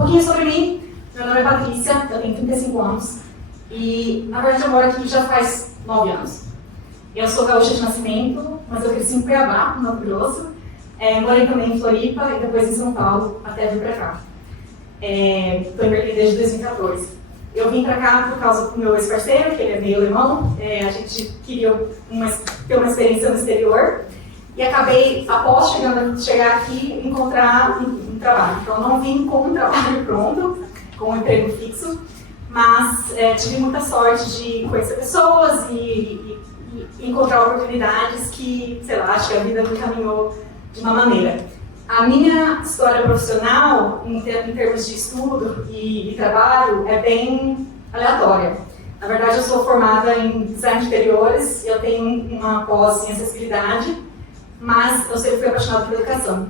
pouquinho sobre mim. Meu nome é Patrícia, eu tenho 35 anos e, na verdade, eu moro aqui já faz 9 anos. Eu sou gaúcha de nascimento, mas eu cresci em Cuiabá, no Mato Grosso. Morei também em Floripa e depois em São Paulo, até vir pra cá. Estou em Berlim desde 2014. Eu vim pra cá por causa do meu ex-parceiro, que ele é meio alemão. A gente queria ter uma experiência no exterior. E acabei, após chegar aqui, encontrar um trabalho. Então, eu não vim com um trabalho pronto, com um emprego fixo, mas tive muita sorte de conhecer pessoas e encontrar oportunidades que, sei lá, acho que a vida me encaminhou de uma maneira. A minha história profissional, em termos de estudo e trabalho, é bem aleatória. Na verdade, eu sou formada em design de interiores, eu tenho uma pós em acessibilidade, mas eu sempre fui apaixonada por educação.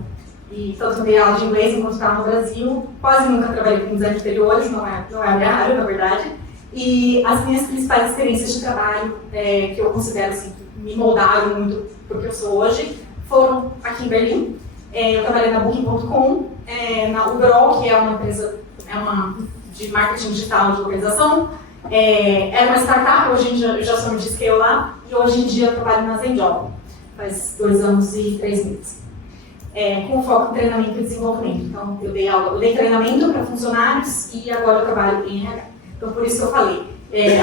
E tanto eu dei aula de inglês enquanto estava no Brasil, quase nunca trabalhei com design de interiores, não é a minha área, na verdade. E as minhas principais experiências de trabalho, que eu considero assim, que me moldaram muito porque eu sou hoje, foram aqui em Berlim. Eu trabalhei na Booking.com, na Uberall, que é uma empresa de marketing digital de localização. Era uma startup, hoje em dia eu já sou de scale lá, e hoje em dia eu trabalho na Zenjob, faz 2 anos e 3 meses. Com foco em treinamento e desenvolvimento. Então, eu dei treinamento para funcionários e agora eu trabalho em RH. Então, por isso que eu falei,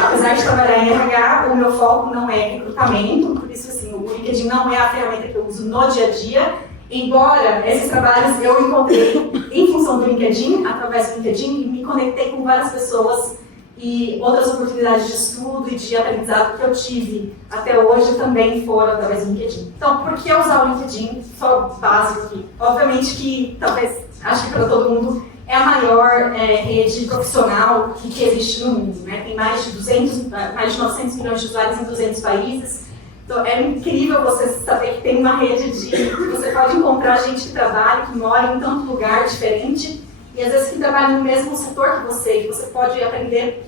apesar de trabalhar em RH, o meu foco não é recrutamento, por isso assim, o LinkedIn não é a ferramenta que eu uso no dia a dia, embora esses trabalhos eu encontrei em função do LinkedIn, através do LinkedIn, e me conectei com várias pessoas e outras oportunidades de estudo e de aprendizado que eu tive até hoje também foram através do LinkedIn. Então, por que usar o LinkedIn? Só básico aqui. Obviamente que, talvez, acho que para todo mundo, é a maior rede profissional que existe no mundo, né? Tem mais de 900 milhões de usuários em 200 países. Então, é incrível você saber que tem uma rede que você pode encontrar gente que trabalha, que mora em tanto lugar diferente, e às vezes que trabalha no mesmo setor que você pode aprender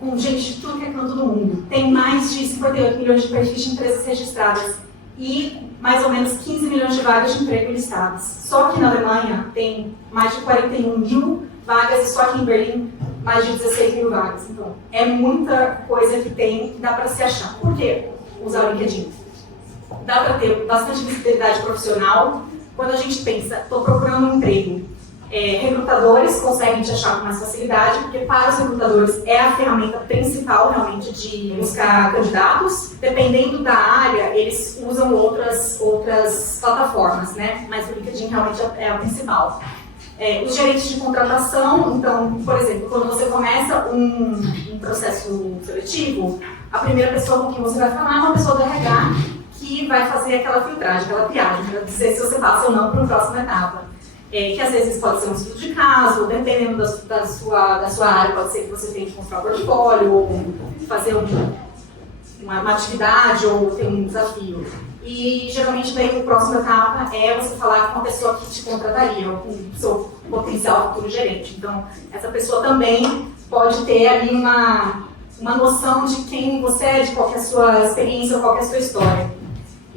com gente de tudo que é canto do mundo. Tem mais de 58 milhões de perfis de empresas registradas e mais ou menos 15 milhões de vagas de emprego listadas. Só que na Alemanha tem mais de 41 mil vagas e só aqui em Berlim mais de 16 mil vagas. Então, é muita coisa que tem que dá para se achar. Por que usar o LinkedIn? Dá para ter bastante visibilidade profissional. Quando a gente pensa, estou procurando um emprego, recrutadores conseguem te achar com mais facilidade, porque para os recrutadores é a ferramenta principal realmente de buscar candidatos. Dependendo da área, eles usam outras plataformas, né? Mas o LinkedIn realmente é a principal. Os gerentes de contratação, então, por exemplo, quando você começa um processo seletivo, a primeira pessoa com quem você vai falar é uma pessoa do RH que vai fazer aquela filtragem, aquela triagem, para dizer se você passa ou não para a próxima etapa. Que às vezes pode ser um estudo de caso, dependendo da sua área, pode ser que você tenha que mostrar um portfólio, ou fazer uma atividade, ou ter um desafio. E geralmente daí a próxima etapa é você falar com uma pessoa que te contrataria, ou com o seu potencial futuro gerente. Então, essa pessoa também pode ter ali uma noção de quem você é, de qual é a sua experiência, qual é a sua história.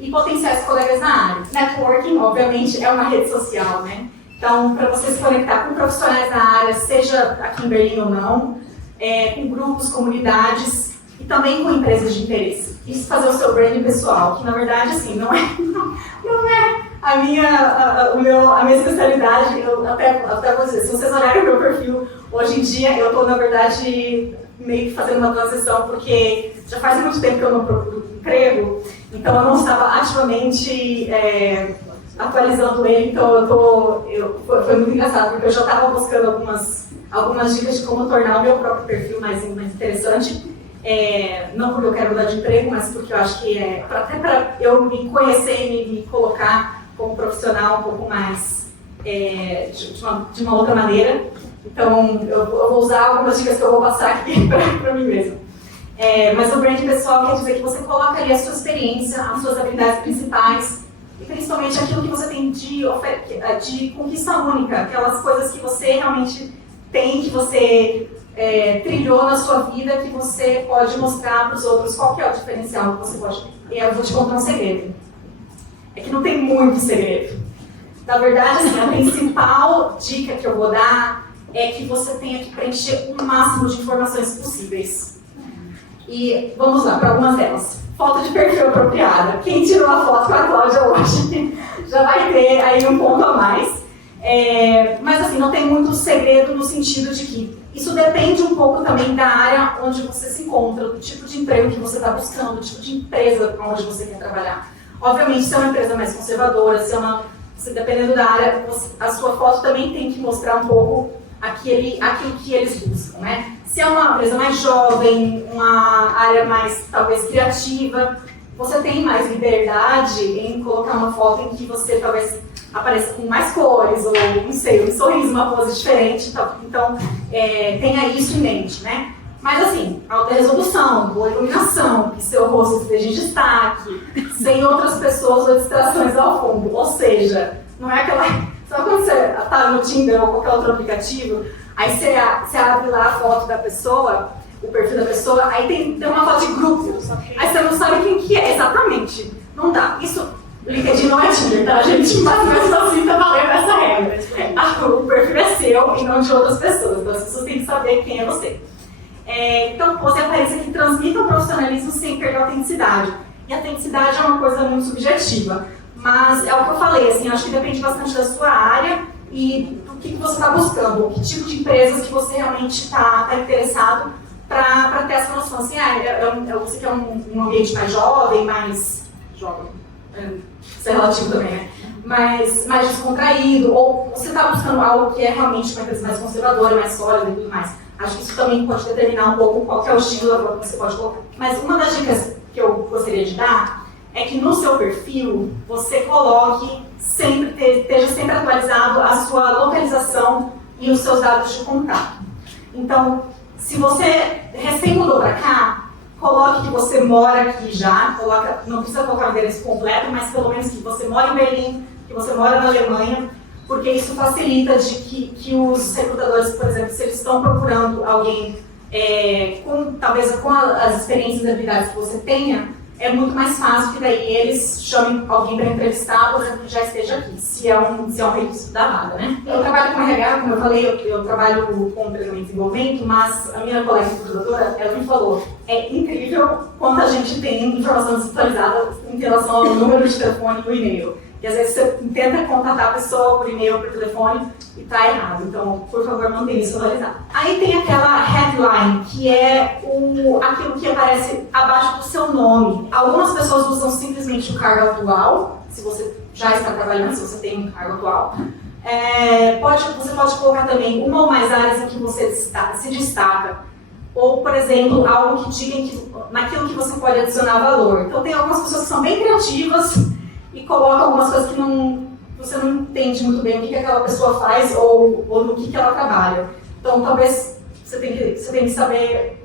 E potenciais colegas na área. Networking, obviamente, é uma rede social, né? Então, para você se conectar com profissionais da área, seja aqui em Berlim ou não, com grupos, comunidades e também com empresas de interesse. Isso fazer o seu branding pessoal, que na verdade, assim, não é a minha especialidade. Eu até vou dizer, se vocês olharem o meu perfil, hoje em dia eu estou, na verdade, meio que fazendo uma transição, porque já faz muito tempo que eu não procuro emprego, então eu não estava ativamente atualizando ele, então foi muito engraçado, porque eu já estava buscando algumas dicas de como tornar o meu próprio perfil mais interessante. Não porque eu quero mudar de emprego, mas porque eu acho que até para eu me conhecer e me colocar como profissional um pouco mais de uma outra maneira. Então, eu vou usar algumas dicas que eu vou passar aqui para mim mesma. Mas o branding pessoal quer dizer que você coloca ali a sua experiência, as suas habilidades principais e principalmente aquilo que você tem de conquista única, aquelas coisas que você realmente tem, que você trilhou na sua vida, que você pode mostrar para os outros qual que é o diferencial que você pode ter. E eu vou te contar um segredo. É que não tem muito segredo. Na verdade, assim, a principal dica que eu vou dar é que você tenha que preencher o máximo de informações possíveis. E vamos lá para algumas delas. Foto de perfil apropriada. Quem tirou a foto com a Cláudia hoje já vai ter aí um ponto a mais. Mas assim, não tem muito segredo no sentido de que isso depende um pouco também da área onde você se encontra, do tipo de emprego que você está buscando, do tipo de empresa onde você quer trabalhar. Obviamente, se é uma empresa mais conservadora, dependendo da área, a sua foto também tem que mostrar um pouco aquilo que eles buscam, né? Se é uma empresa mais jovem, uma área mais, talvez, criativa, você tem mais liberdade em colocar uma foto em que você, talvez, apareça com mais cores, ou, não sei, um sorriso, uma pose diferente. Então, tenha isso em mente, né? Mas, assim, alta resolução, boa iluminação, que seu rosto esteja em destaque, sem outras pessoas ou distrações ao fundo. Ou seja, não é aquela... Sabe quando você está no Tinder ou qualquer outro aplicativo, aí você abre lá a foto da pessoa, o perfil da pessoa, aí tem uma foto de grupo, aí você não sabe quem que é, exatamente. Não dá. Isso, LinkedIn não é Tinder, tá, gente? Mas mesmo assim tá valendo essa regra. O perfil é seu e não de outras pessoas, então as pessoas têm que saber quem é você. Então, você apareça que transmita o profissionalismo sem perder a autenticidade. E a autenticidade é uma coisa muito subjetiva. Mas é o que eu falei, assim, acho que depende bastante da sua área e do que você está buscando, que tipo de empresas que você realmente está interessado para ter essa noção. Assim, você quer um ambiente mais jovem, isso é relativo também, né? mais descontraído, ou você está buscando algo que é realmente uma empresa mais conservadora, mais sólida e tudo mais. Acho que isso também pode determinar um pouco qual que é o estilo que você pode colocar. Mas uma das dicas que eu gostaria de dar é que no seu perfil você coloque esteja sempre atualizado a sua localização e os seus dados de contato. Então, se você recém mudou para cá, coloque que você mora aqui já, não precisa colocar o endereço completo, mas pelo menos que você mora em Berlim, que você mora na Alemanha, porque isso facilita de que os recrutadores, por exemplo, se eles estão procurando alguém talvez com as experiências e habilidades que você tenha, é muito mais fácil que daí eles chamem alguém para entrevistar, por exemplo, que já esteja aqui, se é um requisito da vaga, né? Eu trabalho com RH, como eu falei, eu trabalho com treinamento e desenvolvimento, mas a minha colega recrutadora, ela me falou, é incrível quanto a gente tem informação desatualizada em relação ao número de telefone e o e-mail. E às vezes você tenta contatar a pessoa por e-mail, por telefone, e está errado. Então, por favor, mantenha isso atualizado. Aí tem aquela headline, que é aquilo que aparece abaixo do seu nome. Algumas pessoas usam simplesmente o cargo atual, se você já está trabalhando, se você tem um cargo atual. Você pode colocar também uma ou mais áreas em que você se destaca. Ou, por exemplo, algo que diga naquilo que você pode adicionar valor. Então, tem algumas pessoas que são bem criativas, e coloca algumas coisas que você não entende muito bem o que aquela pessoa faz ou no que ela trabalha. Então, talvez você tenha que saber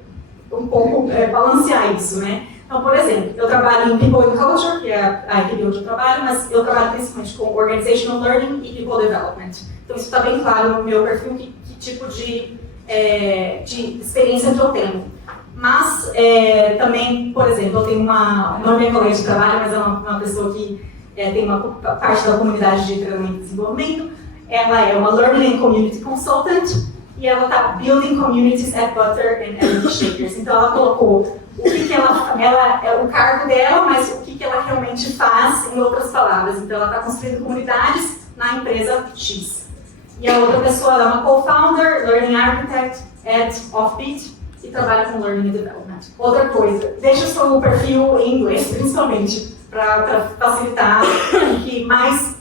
um pouco balancear isso, né? Então, por exemplo, eu trabalho em People and Culture, que é a equipe onde eu trabalho, mas eu trabalho principalmente com Organizational Learning e People Development. Então, isso está bem claro no meu perfil, que tipo de experiência que eu tenho. Mas, também, por exemplo, eu tenho não é minha colega de trabalho, mas é uma pessoa que tem uma parte da comunidade de treinamento e desenvolvimento. Ela é uma Learning and Community Consultant e ela está Building Communities at Butter and Energy Shakers. Então ela colocou o que ela é o cargo dela, mas o que ela realmente faz em outras palavras. Então ela está construindo comunidades na empresa X. E a outra pessoa ela é uma Co-Founder, Learning Architect at Offbeat e trabalha com Learning and Development. Outra coisa, deixa o seu perfil em inglês, principalmente, para facilitar que mais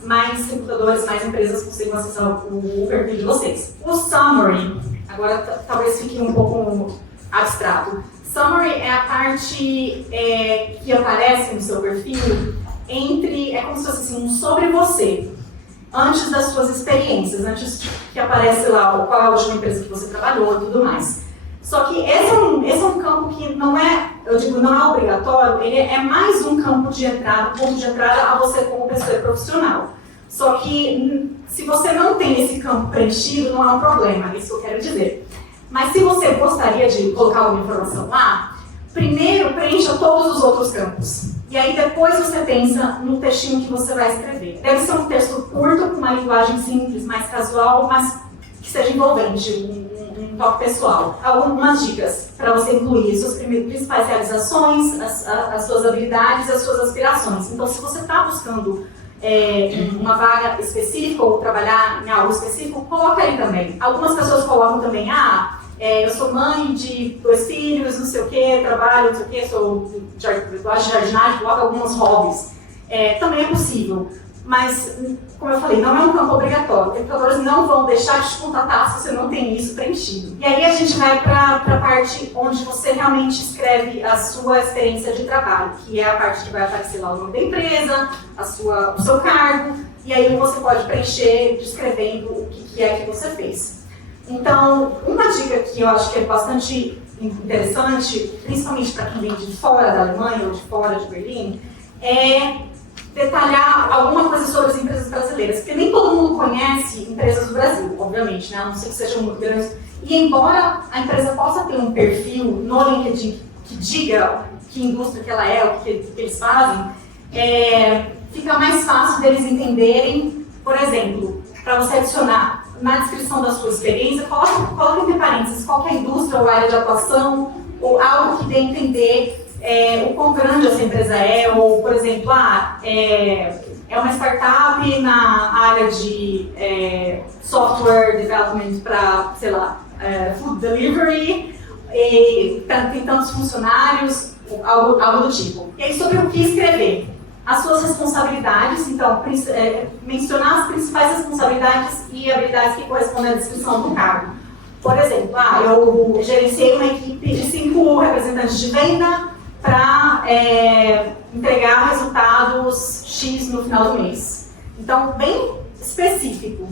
recrutadores, mais empresas consigam acessar o perfil de vocês. O summary, agora talvez fique um pouco abstrato. Summary é a parte que aparece no seu perfil é como se fosse assim, um sobre você, antes das suas experiências, antes que aparece lá qual é a última empresa que você trabalhou e tudo mais. Só que esse é um campo que não é obrigatório, ele é mais um campo de entrada, ponto de entrada a você como pessoa profissional. Só que se você não tem esse campo preenchido, não é um problema, isso eu quero dizer. Mas se você gostaria de colocar alguma informação lá, primeiro preencha todos os outros campos. E aí depois você pensa no textinho que você vai escrever. Deve ser um texto curto, com uma linguagem simples, mais casual, mas que seja envolvente, um toque pessoal. Algumas dicas para você incluir suas principais realizações, as suas habilidades, as suas aspirações. Então, se você está buscando uma vaga específica ou trabalhar em algo específico, coloca aí também. Algumas pessoas colocam também, eu sou mãe de 2 filhos, não sei o que, trabalho, não sei o que, gosto de jardinagem, coloco alguns hobbies. Também é possível. Mas, como eu falei, não é um campo obrigatório. Os recrutadores não vão deixar de te contatar se você não tem isso preenchido. E aí a gente vai para a parte onde você realmente escreve a sua experiência de trabalho, que é a parte que vai aparecer lá o nome da empresa, o seu cargo, e aí você pode preencher descrevendo o que é que você fez. Então, uma dica que eu acho que é bastante interessante, principalmente para quem vem de fora da Alemanha ou de fora de Berlim, é detalhar alguma coisa sobre as empresas brasileiras, porque nem todo mundo conhece empresas do Brasil, obviamente, né? A não ser que sejam muito grandes. E embora a empresa possa ter um perfil no LinkedIn que diga que indústria que ela é, o que eles fazem, fica mais fácil deles entenderem, por exemplo, para você adicionar na descrição da sua experiência, coloque entre parênteses qual que é a indústria ou a área de atuação, ou algo que dê a entender o quão grande essa empresa é, ou, por exemplo, é uma startup na área de software development para, sei lá, food delivery, e tem tantos funcionários, algo do tipo. E aí, sobre o que escrever? As suas responsabilidades, então, mencionar as principais responsabilidades e habilidades que correspondem à descrição do cargo. Por exemplo, eu gerenciei uma equipe de 5 representantes de venda para entregar resultados X no final do mês. Então, bem específico.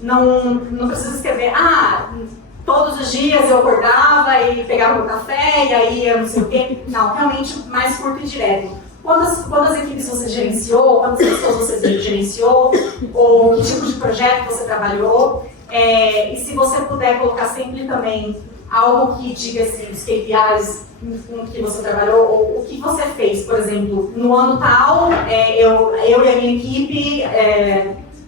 Não precisa escrever, todos os dias eu acordava e pegava meu café e aí eu não sei o quê. Não, realmente mais curto e direto. Quantas equipes você gerenciou, quantas pessoas você gerenciou, ou que tipo de projeto você trabalhou. E se você puder colocar sempre também algo que diga assim, os KPIs no que você trabalhou, ou o que você fez, por exemplo, no ano tal, eu e a minha equipe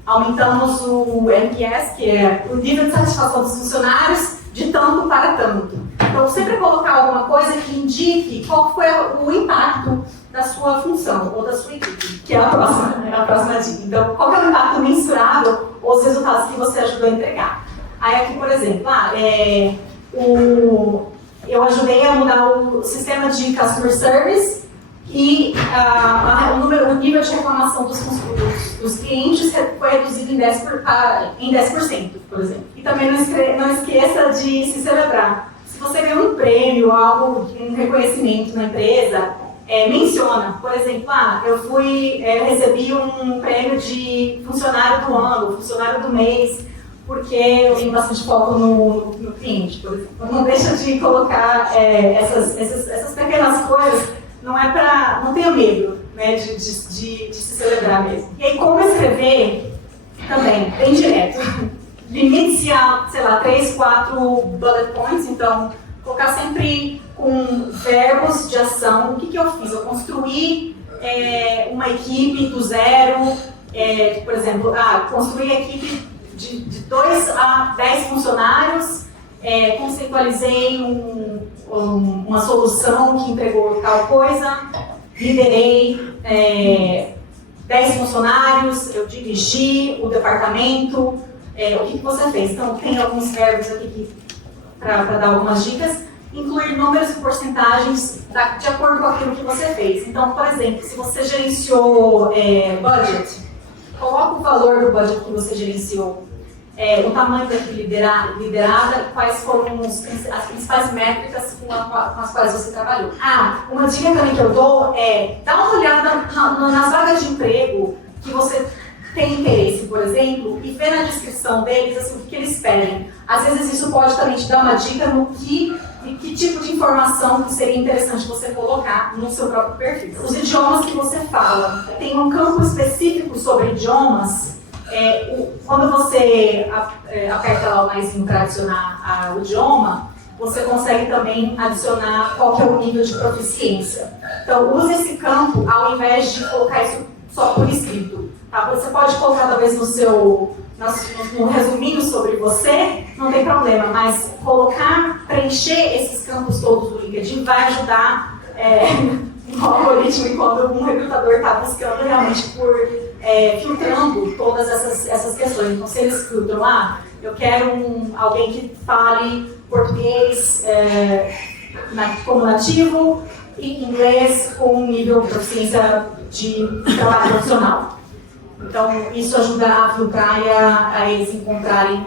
aumentamos o NPS, que é o nível de satisfação dos funcionários, de tanto para tanto. Então, sempre colocar alguma coisa que indique qual foi o impacto da sua função ou da sua equipe, que é a próxima dica. Então, qual é o impacto mensurável ou os resultados que você ajudou a entregar. Aí aqui, por exemplo, eu ajudei a mudar o sistema de customer service e o nível de reclamação dos clientes foi reduzido em 10%, por exemplo. E também não esqueça de se celebrar. Se você ganhou um prêmio, um reconhecimento na empresa, menciona. Por exemplo, eu recebi um prêmio de funcionário do ano, funcionário do mês, porque eu tenho bastante foco no cliente, por exemplo. Não deixa de colocar essas pequenas coisas, não tenha medo, né, de se celebrar mesmo. E aí, como escrever também, bem direto. Limite-se a, 3, 4 bullet points, então, colocar sempre com verbos de ação. O que eu fiz? Eu construí uma equipe do zero, por exemplo, construí a equipe de 2 a 10 funcionários, conceitualizei uma solução que entregou tal coisa, liderei 10 funcionários, eu dirigi o departamento, o que você fez? Então, tem alguns verbos aqui para dar algumas dicas. Incluir números e porcentagens de acordo com aquilo que você fez. Então, por exemplo, se você gerenciou budget, coloca o valor do budget que você gerenciou, o tamanho da equipe liderada, quais foram as principais métricas com as quais você trabalhou. Uma dica também que eu dou é dar uma olhada nas vagas de emprego que você tem interesse, por exemplo, e ver na descrição deles assim, o que eles pedem. Às vezes isso pode também te dar uma dica no que tipo de informação que seria interessante você colocar no seu próprio perfil. Os idiomas que você fala. Tem um campo específico sobre idiomas. Quando você aperta lá o maisinho para adicionar o idioma, você consegue também adicionar qual que é o nível de proficiência. Então, use esse campo ao invés de colocar isso só por escrito. Tá? Você pode colocar talvez na no resuminho sobre você, não tem problema, mas preencher esses campos todos do LinkedIn vai ajudar no algoritmo e quando um recrutador está buscando realmente filtrando todas essas questões. Então, se eles filtram eu quero alguém que fale português como nativo e inglês com um nível de proficiência de trabalho profissional. Então, isso ajuda a filtrar e a eles encontrarem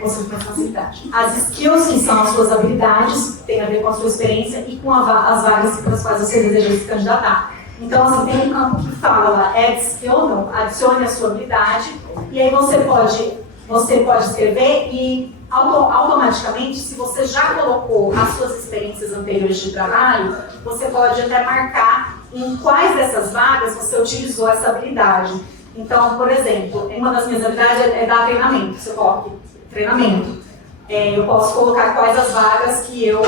você com mais facilidade. As skills, que são as suas habilidades, tem a ver com a sua experiência e com as vagas para as quais você deseja se candidatar. Então, assim, tem um campo que fala add skill, não, adicione a sua habilidade, e aí você pode escrever e automaticamente, se você já colocou as suas experiências anteriores de trabalho, você pode até marcar em quais dessas vagas você utilizou essa habilidade. Então, por exemplo, uma das minhas habilidades é dar treinamento. Você coloca treinamento. Eu posso colocar quais as vagas em que eu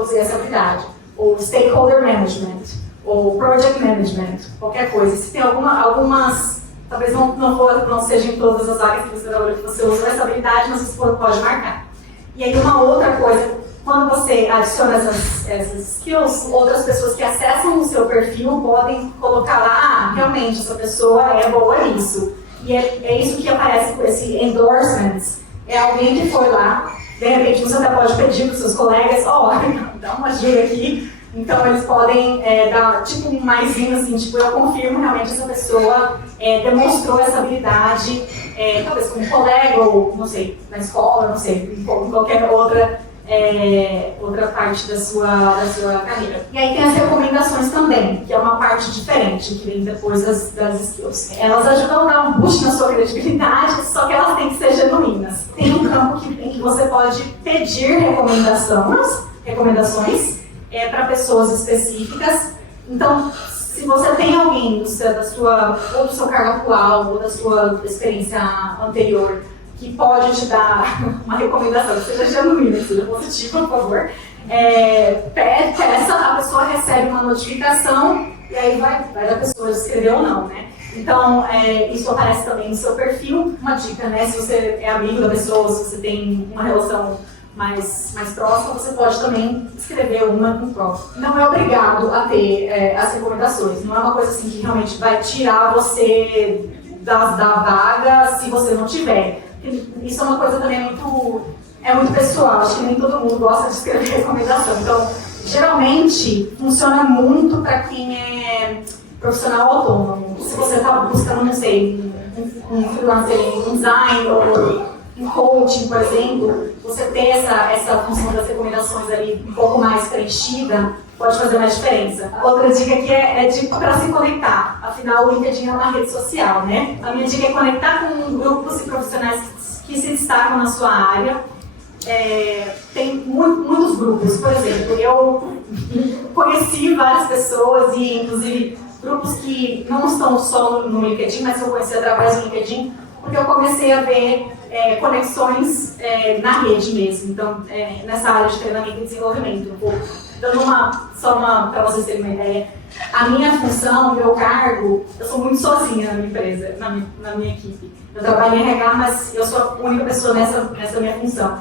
usei essa habilidade. Ou stakeholder management, ou project management, qualquer coisa. Se tem algumas, talvez não sejam todas as vagas que você usou essa habilidade, mas você pode marcar. E aí uma outra coisa, quando você adiciona essas skills, outras pessoas que acessam o seu perfil podem colocar lá, realmente, essa pessoa é boa nisso. E é isso que aparece com esse endorsements. É alguém que foi lá, de repente você até pode pedir para os seus colegas, dá uma ajuda aqui. Então eles podem dar tipo um maisinho assim, tipo, eu confirmo realmente essa pessoa demonstrou essa habilidade, talvez como colega ou, não sei, na escola, não sei, em qualquer outra parte da sua carreira. E aí tem as recomendações também, que é uma parte diferente, que vem depois das skills. Elas ajudam a dar um boost na sua credibilidade, só que elas têm que ser genuínas. Tem um campo em que você pode pedir recomendações para pessoas específicas. Então, se você tem alguém ou do seu cargo atual ou da sua experiência anterior que pode te dar uma recomendação, que seja genuína, que seja positiva, por favor, peça, a pessoa recebe uma notificação e aí vai da pessoa escrever ou não, né? Então, isso aparece também no seu perfil. Uma dica, né? Se você é amigo da pessoa, se você tem uma relação mais próxima, você pode também escrever uma no próprio. Não é obrigado a ter as recomendações, não é uma coisa assim que realmente vai tirar você da vaga se você não tiver. Isso é uma coisa também muito pessoal, acho que nem todo mundo gosta de escrever recomendação. Então, geralmente, funciona muito para quem é profissional autônomo. Se você está buscando, não sei, um freelancer em design ou em coaching, por exemplo, você ter essa função das recomendações ali um pouco mais preenchida pode fazer mais diferença. Outra dica aqui é dica para se conectar. Afinal, o LinkedIn é uma rede social, né? A minha dica é conectar com grupos e profissionais que se destacam na sua área. Tem muitos grupos. Por exemplo, eu conheci várias pessoas e, inclusive, grupos que não estão só no LinkedIn, mas eu conheci através do LinkedIn, porque eu comecei a ver conexões na rede mesmo. Então, nessa área de treinamento e desenvolvimento. Dando para vocês terem uma ideia, a minha função, o meu cargo, eu sou muito sozinha na minha empresa, na minha equipe. Eu trabalho em RH, mas eu sou a única pessoa nessa minha função.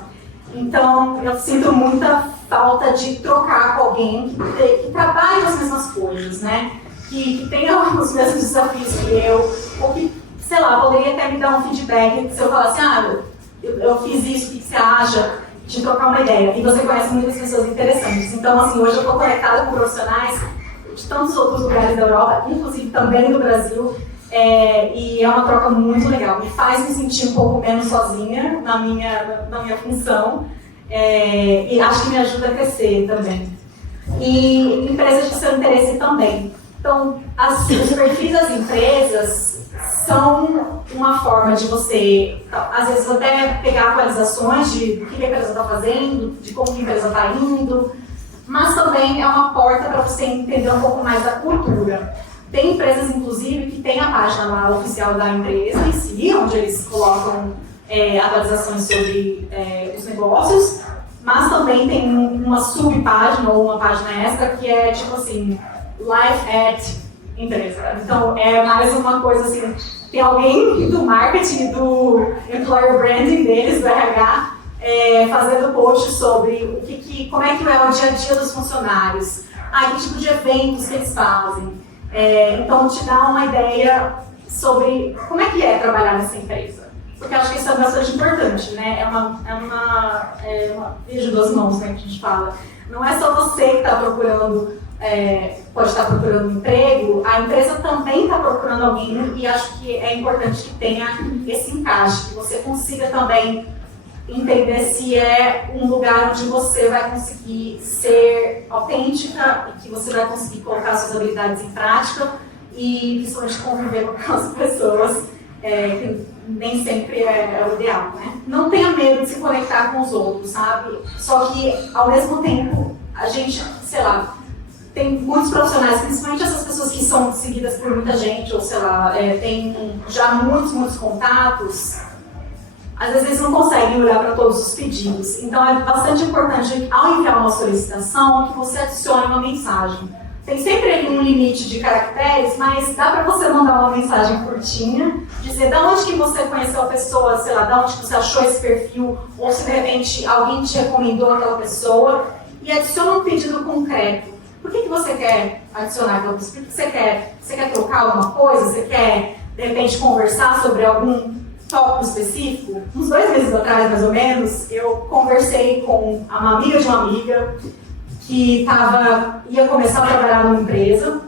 Então, eu sinto muita falta de trocar com alguém que trabalhe as mesmas coisas, né? Que tenha os mesmos desafios que eu, ou que, sei lá, poderia até me dar um feedback se eu falasse, eu fiz isso, o que você acha? De trocar uma ideia. E você conhece muitas pessoas interessantes. Então, assim, hoje eu estou conectada com profissionais de tantos outros lugares da Europa, inclusive também do Brasil, e é uma troca muito legal. Me faz me sentir um pouco menos sozinha na minha função, e acho que me ajuda a crescer também. E empresas de seu interesse também. Então, os perfis das empresas são uma forma de você, às vezes, até pegar atualizações de o que a empresa está fazendo, de como a empresa está indo, mas também é uma porta para você entender um pouco mais da cultura. Tem empresas, inclusive, que tem a página lá oficial da empresa em si, onde eles colocam atualizações sobre os negócios, mas também tem uma subpágina ou uma página extra que é tipo assim, Life at empresa. Então, é mais uma coisa assim, tem alguém do marketing, do employer branding deles, do RH, fazendo post sobre como é que é o dia a dia dos funcionários, que tipo de eventos que eles fazem. Então, te dá uma ideia sobre como é que é trabalhar nessa empresa. Porque acho que isso é bastante importante, né? É uma via de duas mãos, né, que a gente fala. Não é só você que está procurando, pode estar procurando um emprego, a empresa também está procurando alguém e acho que é importante que tenha esse encaixe, que você consiga também entender se é um lugar onde você vai conseguir ser autêntica e que você vai conseguir colocar suas habilidades em prática e principalmente conviver com aquelas pessoas que nem sempre é o ideal, né? Não tenha medo de se conectar com os outros, sabe? Só que, ao mesmo tempo, a gente, sei lá, tem muitos profissionais, principalmente essas pessoas que são seguidas por muita gente, ou sei lá, tem já muitos contatos, às vezes eles não conseguem olhar para todos os pedidos. Então é bastante importante, ao enviar uma solicitação, que você adicione uma mensagem. Tem sempre ali um limite de caracteres, mas dá para você mandar uma mensagem curtinha, dizer de onde que você conheceu a pessoa, sei lá, de onde que você achou esse perfil, ou se de repente alguém te recomendou aquela pessoa, e adiciona um pedido concreto. Por que você quer adicionar aquela pessoa? Por que você quer trocar alguma coisa? Você quer, de repente, conversar sobre algum tópico específico? Uns 2 meses atrás, mais ou menos, eu conversei com uma amiga de uma amiga, que ia começar a trabalhar numa empresa,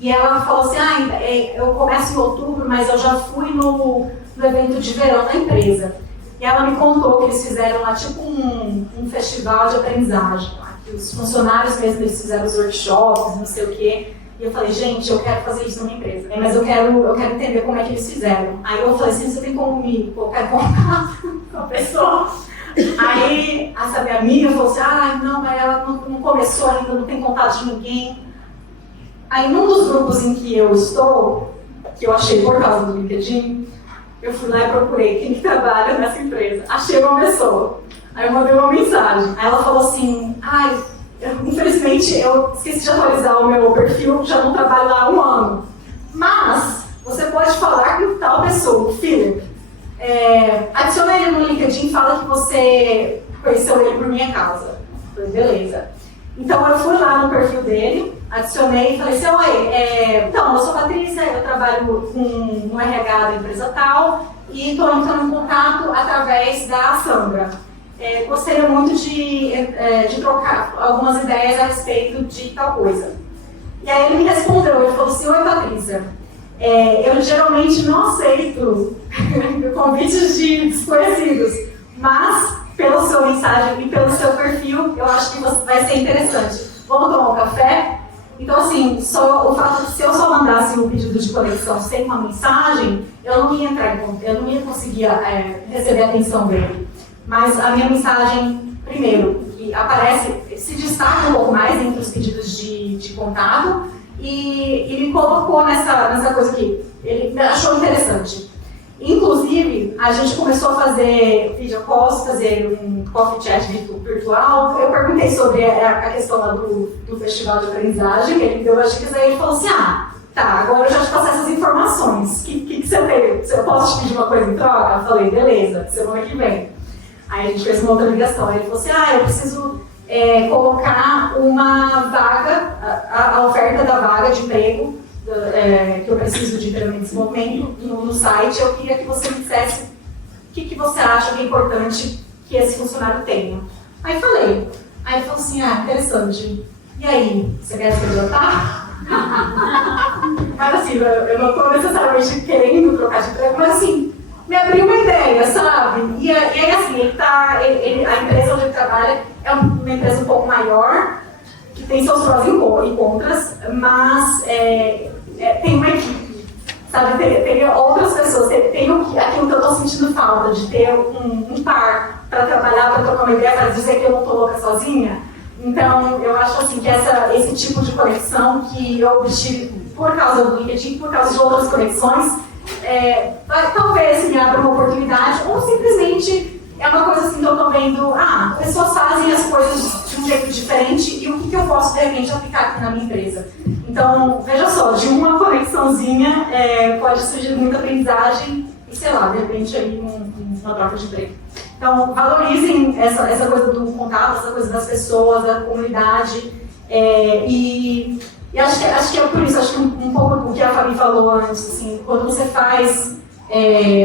e ela falou assim, eu começo em outubro, mas eu já fui no evento de verão da empresa. E ela me contou que eles fizeram lá tipo um festival de aprendizagem, que os funcionários mesmo eles fizeram os workshops, não sei o quê. E eu falei, gente, eu quero fazer isso numa empresa, mas eu quero entender como é que eles fizeram. Aí eu falei assim, você tem como me colocar em contato com a pessoa? Aí essa minha amiga falou assim, não, mas ela não começou ainda, não tem contato de ninguém. Aí num dos grupos em que eu estou, que eu achei por causa do LinkedIn, eu fui lá e procurei quem que trabalha nessa empresa. Achei uma pessoa. Aí eu mandei uma mensagem. Aí ela falou assim, infelizmente eu esqueci de atualizar o meu perfil, já não trabalho lá há 1 ano. Mas você pode falar com tal pessoa, o Philip. Adiciona ele no LinkedIn e fala que você conheceu ele por minha causa. Eu falei, beleza. Então eu fui lá no perfil dele, adicionei e falei assim, então, eu sou Patrícia, eu trabalho no RH da empresa tal e estou entrando em contato através da Sandra. Gostaria muito de trocar algumas ideias a respeito de tal coisa. E aí ele me respondeu, ele falou assim, oi Patrícia, eu geralmente não aceito convites de desconhecidos, mas pela sua mensagem e pelo seu perfil, eu acho que vai ser interessante. Vamos tomar um café? Então, assim, o fato de se eu só mandasse um pedido de conexão sem uma mensagem, eu não ia conseguir receber a atenção dele. Mas a minha mensagem, primeiro, que aparece, se destaca um pouco mais entre os pedidos de contato e me colocou nessa coisa que ele achou interessante. Inclusive, a gente começou a fazer video calls, fazer um coffee chat virtual. Eu perguntei sobre a questão lá do festival de aprendizagem, ele deu as dicas, aí ele falou assim, tá, agora eu já te passei essas informações, o que você veio? Eu posso te pedir uma coisa em troca? Eu falei, beleza, semana que vem. Aí a gente fez uma outra ligação, aí ele falou assim, eu preciso colocar uma vaga, a oferta da vaga de emprego, que eu preciso de treinamento e desenvolvimento no site. Eu queria que você me dissesse o que você acha que é importante que esse funcionário tenha. Aí falei. Aí ele falou assim, interessante. E aí, você quer se candidatar? Mas assim, eu não estou necessariamente querendo trocar de emprego, mas assim, me abriu uma ideia, sabe? E aí assim, a empresa onde ele trabalha é uma empresa um pouco maior, que tem seus prós e contras, mas tem uma equipe, sabe? Tem outras pessoas, tem aquilo que eu estou sentindo falta, de ter um par para trabalhar, para trocar uma ideia, para dizer que eu não estou louca sozinha. Então, eu acho assim, que esse tipo de conexão que eu obtive por causa do LinkedIn, por causa de outras conexões, talvez me abra uma oportunidade, ou simplesmente é uma coisa assim que eu estou vendo, pessoas fazem as coisas de um jeito diferente e o que eu posso, de repente, aplicar aqui na minha empresa. Então, veja só, de uma conexãozinha pode surgir muita aprendizagem e, sei lá, de repente, aí uma troca de emprego. Então, valorizem essa coisa do contato, essa coisa das pessoas, da comunidade. E acho que é por isso, acho que um pouco do que a Fabi falou antes, assim, quando você faz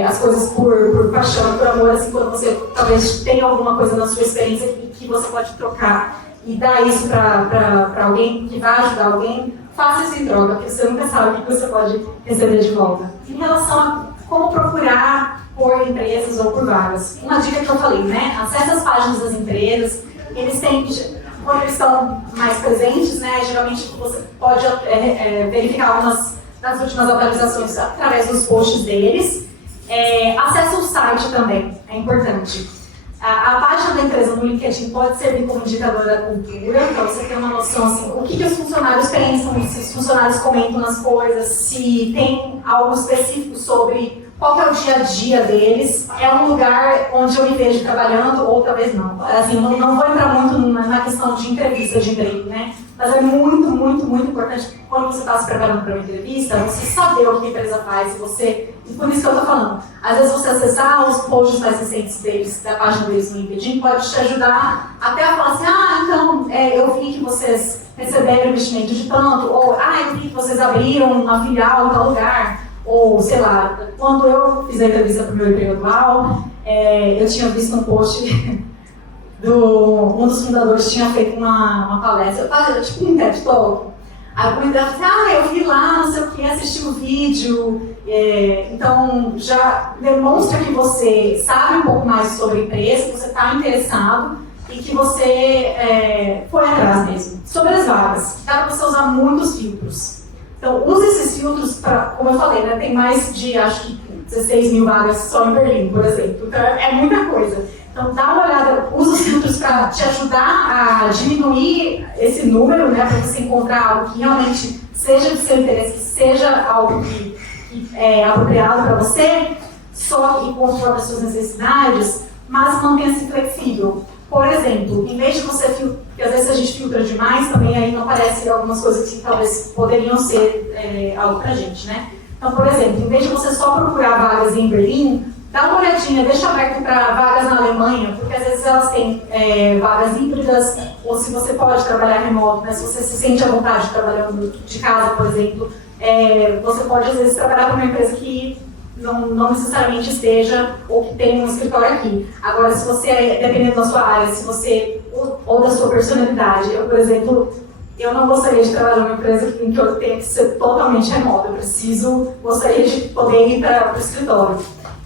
as coisas por paixão, por amor, assim, quando você talvez tenha alguma coisa na sua experiência que você pode trocar e dar isso para alguém, que vai ajudar alguém, faça isso em troca, porque você nunca sabe o que você pode receber de volta. Em relação a como procurar por empresas ou por vagas, uma dica que eu falei, né? Acesse as páginas das empresas, eles têm, quando eles estão mais presentes, né? Geralmente você pode verificar algumas das últimas atualizações através dos posts deles. Acesse o site também, é importante. A página da empresa no LinkedIn pode servir como indicador da cultura, para você ter uma noção assim, o que os funcionários pensam, se os funcionários comentam nas coisas, se tem algo específico sobre qual que é o dia a dia deles. É um lugar onde eu me vejo trabalhando, ou talvez não. Assim, não vou entrar muito na questão de entrevista de emprego, né? Mas é muito, muito, muito importante quando você está se preparando para uma entrevista, você saber o que a empresa faz, e por isso que eu estou falando. Às vezes você acessar os posts mais recentes deles, da página deles no LinkedIn, pode te ajudar até a falar assim, então, eu vi que vocês receberam investimento de tanto, ou, eu vi que vocês abriram uma filial em tal lugar, ou, sei lá, quando eu fiz a entrevista para o meu emprego atual, eu tinha visto um post um dos fundadores tinha feito uma palestra, tipo um TED Talk. Aí o candidato falou eu vi lá, não sei o que, assisti o vídeo. Então, já demonstra que você sabe um pouco mais sobre a empresa, que você está interessado e que você foi atrás mesmo. Sobre as vagas, dá para você usar muitos filtros. Então, use esses filtros para, como eu falei, né, tem mais de, acho que, 16 mil vagas só em Berlim, por exemplo. Então, é muita coisa. Então, dá uma olhada, usa os filtros para te ajudar a diminuir esse número, né, para você encontrar algo que realmente seja de seu interesse, que seja algo que é apropriado para você, só que conforme as suas necessidades, mas mantenha-se flexível. Por exemplo, em vez de você filtrar, porque às vezes a gente filtra demais, também aí não aparecem algumas coisas que talvez poderiam ser algo para a gente, né? Então, por exemplo, em vez de você só procurar vagas em Berlim, dá uma olhadinha, deixa aberto para vagas na Alemanha, porque às vezes elas têm vagas híbridas, ou se você pode trabalhar remoto, né? Se você se sente à vontade trabalhando de casa, por exemplo, você pode às vezes trabalhar para uma empresa que não necessariamente esteja ou que tenha um escritório aqui. Agora, se você, dependendo da sua área, se você ou da sua personalidade, eu, por exemplo, eu não gostaria de trabalhar numa empresa em que eu tenha que ser totalmente remota. Eu gostaria de poder ir para o escritório.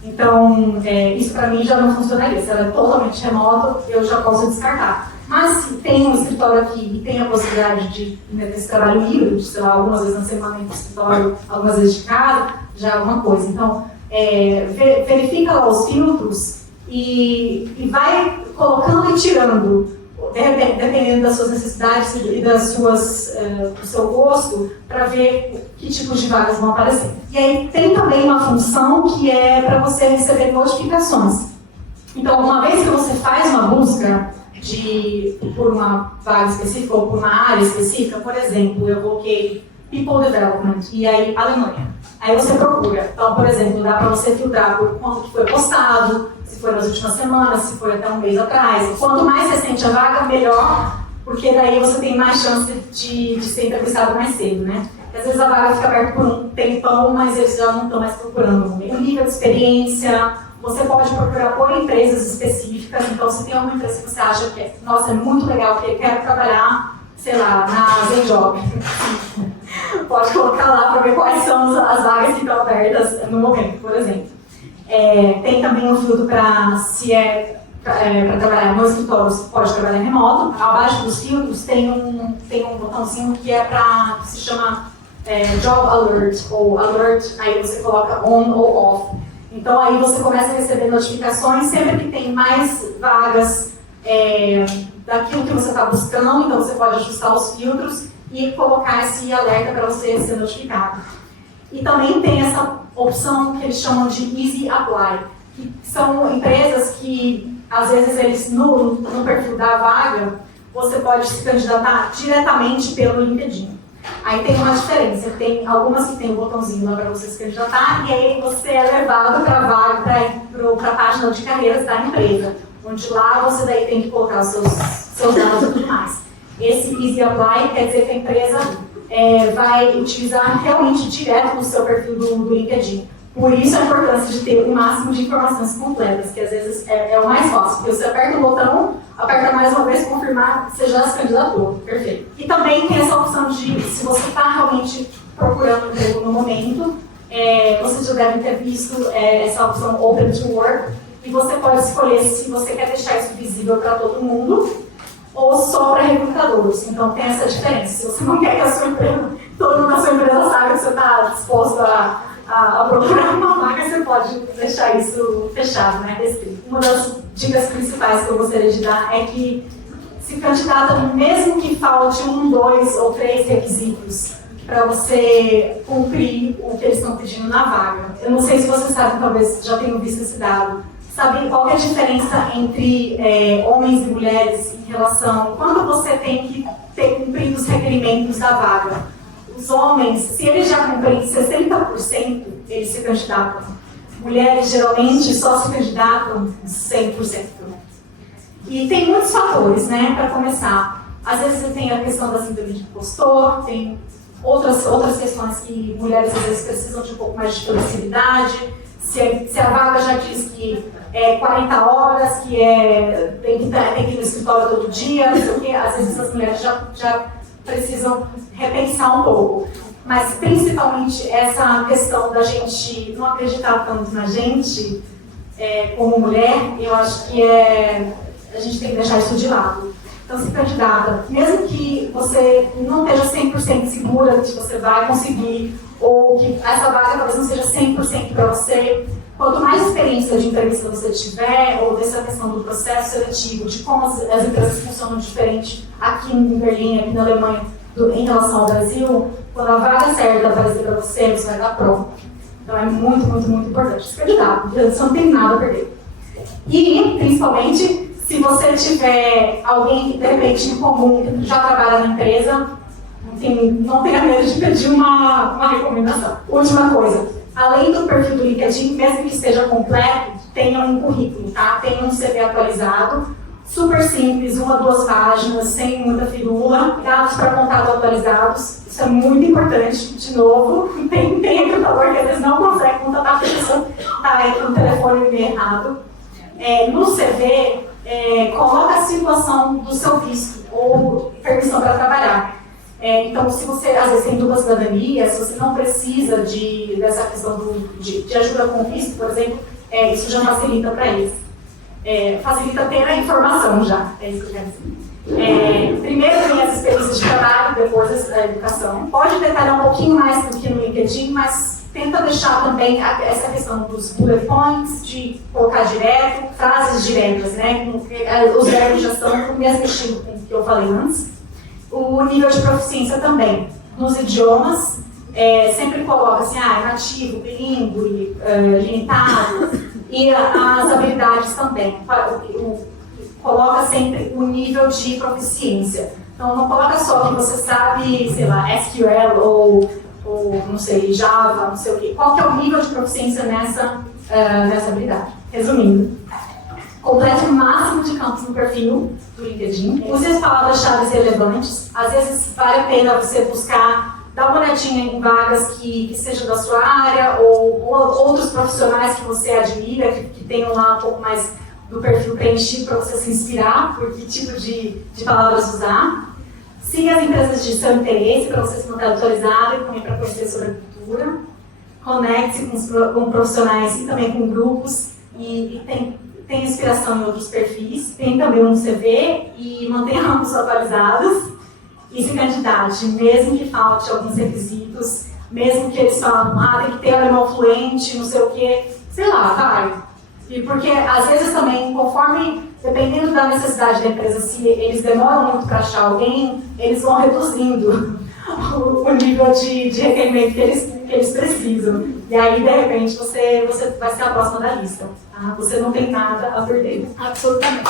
Então, isso para mim já não funcionaria. Se ela é totalmente remota, eu já posso descartar. Mas se tem um escritório aqui e tem a possibilidade de desse trabalho híbrido, sei lá, algumas vezes na semana ir para o escritório, algumas vezes de casa, já é alguma coisa. Então, verifica lá os filtros e vai colocando e tirando, dependendo das suas necessidades e do seu gosto, para ver que tipos de vagas vão aparecer. E aí tem também uma função que é para você receber notificações. Então, uma vez que você faz uma busca por uma vaga específica ou por uma área específica, por exemplo, eu coloquei People Development e aí Alemanha. Aí você procura. Então, por exemplo, dá para você filtrar por quanto que foi postado, se foi nas últimas semanas, se foi até um mês atrás. Quanto mais recente a vaga, melhor, porque daí você tem mais chance de ser entrevistado mais cedo, né? Às vezes a vaga fica aberta por um tempão, mas eles já não estão mais procurando um nível de experiência. Você pode procurar por empresas específicas. Então, se tem alguma empresa que você acha que é muito legal, que eu quero trabalhar, sei lá, na Zenjob, pode colocar lá para ver quais são as vagas que estão abertas no momento, por exemplo. Tem também um filtro para se para trabalhar no escritório, você pode trabalhar remoto. Abaixo dos filtros tem um botãozinho que se chama Job Alert, ou Alert, aí você coloca On ou Off. Então aí você começa a receber notificações sempre que tem mais vagas daquilo que você está buscando, então você pode ajustar os filtros e colocar esse alerta para você ser notificado. E também tem essa opção que eles chamam de Easy Apply, que são empresas que, às vezes, eles no perfil da vaga, você pode se candidatar diretamente pelo LinkedIn. Aí tem uma diferença, tem algumas que tem um botãozinho lá para você se candidatar e aí você é levado para a página de carreiras da empresa, onde lá você daí tem que colocar os seus dados e tudo mais. Esse Easy Apply quer dizer que a empresa vai utilizar realmente direto no seu perfil do LinkedIn. Por isso a importância de ter o máximo de informações completas, que às vezes é o mais fácil, porque você aperta o botão, aperta mais uma vez, confirmar, você já se candidatou. Perfeito. E também tem essa opção de, se você está realmente procurando emprego no momento, vocês já devem ter visto essa opção Open to Work, e você pode escolher se você quer deixar isso visível para todo mundo, ou só para recrutadores. Então tem essa diferença. Se você não quer que a sua empresa, todo mundo na sua empresa saiba que você está disposto a procurar uma vaga, você pode deixar isso fechado, né? Uma das dicas principais que eu gostaria de dar é que se candidata, mesmo que falte 1, 2 ou 3 requisitos para você cumprir o que eles estão pedindo na vaga. Eu não sei se vocês sabem, talvez já tenham visto esse dado. Sabe qual é a diferença entre homens e mulheres em relação... Quando você tem que ter cumprido os requerimentos da vaga? Os homens, se eles já cumprem 60%, eles se candidatam. Mulheres, geralmente, só se candidatam 100%. E tem muitos fatores, né, para começar. Às vezes você tem a questão da síndrome de impostor, tem outras questões que mulheres, às vezes, precisam de um pouco mais de flexibilidade. Se a vaga já diz que é 40 horas, que tem que ir no escritório todo dia, não sei o quê, às vezes as mulheres já precisam repensar um pouco. Mas, principalmente, essa questão da gente não acreditar tanto na gente, como mulher, eu acho que a gente tem que deixar isso de lado. Então, se candidata, mesmo que você não esteja 100% segura de que você vai conseguir, ou que essa vaga talvez não seja 100% para você, quanto mais experiência de entrevista você tiver, ou dessa questão do processo seletivo, de como as empresas funcionam diferente aqui em Berlim, aqui na Alemanha, em relação ao Brasil, quando a vaga certa aparecer para você, você vai dar prova. Então é muito, muito, muito importante. Se candidato, você não tem nada a perder. E, principalmente, se você tiver alguém que, de repente, em comum, que já trabalha na empresa, não tenha medo de pedir uma recomendação. Última coisa. Além do perfil do LinkedIn, mesmo que esteja completo, tenha um currículo, tá? Tenha um CV atualizado, super simples, 1 a 2 páginas, sem muita firula, dados para contato atualizados, isso é muito importante. De novo, tem recrutador que às vezes não consegue contatar a pessoa, tá no telefone e e-mail errado. No CV, coloca a situação do seu visto ou permissão para trabalhar. Então, se você às vezes tem dupla cidadania, se você não precisa dessa questão de ajuda com visto, por exemplo, isso já facilita para eles. Facilita ter a informação já, é isso que eu quero dizer. Primeiro vem as experiências de trabalho, depois a educação. Pode detalhar um pouquinho mais do que no LinkedIn, mas tenta deixar também essa questão dos bullet points, de colocar direto, frases diretas, né? Os verbos já estão no mesmo estilo que eu falei antes. O nível de proficiência também. Nos idiomas, sempre coloca assim, nativo, bilíngue, limitado, e as habilidades também. Coloca sempre o nível de proficiência. Então, não coloca só que você sabe, sei lá, SQL ou não sei, Java, não sei o quê. Qual que é o nível de proficiência nessa habilidade? Resumindo. Complete o máximo de campos no perfil do LinkedIn. Use as palavras-chave relevantes. Às vezes vale a pena você buscar, dar uma olhadinha em vagas que sejam da sua área ou outros profissionais que você admira, que tenham lá um pouco mais do perfil preenchido para você se inspirar por que tipo de palavras usar. Siga as empresas de seu interesse para você se manter atualizado e também para conhecer sobre a cultura. Conecte-se com profissionais e também com grupos e tem inspiração em outros perfis, tem também um CV e mantenha ambos atualizados e se candidate, mesmo que falte alguns requisitos, mesmo que eles falam, tem que ter alemão fluente, não sei o quê, sei lá, vai. E porque às vezes também, dependendo da necessidade da empresa, se eles demoram muito para achar alguém, eles vão reduzindo o nível de requerimento que eles precisam. E aí, de repente, você vai ser a próxima da lista. Tá? Você não tem nada a perder. Absolutamente.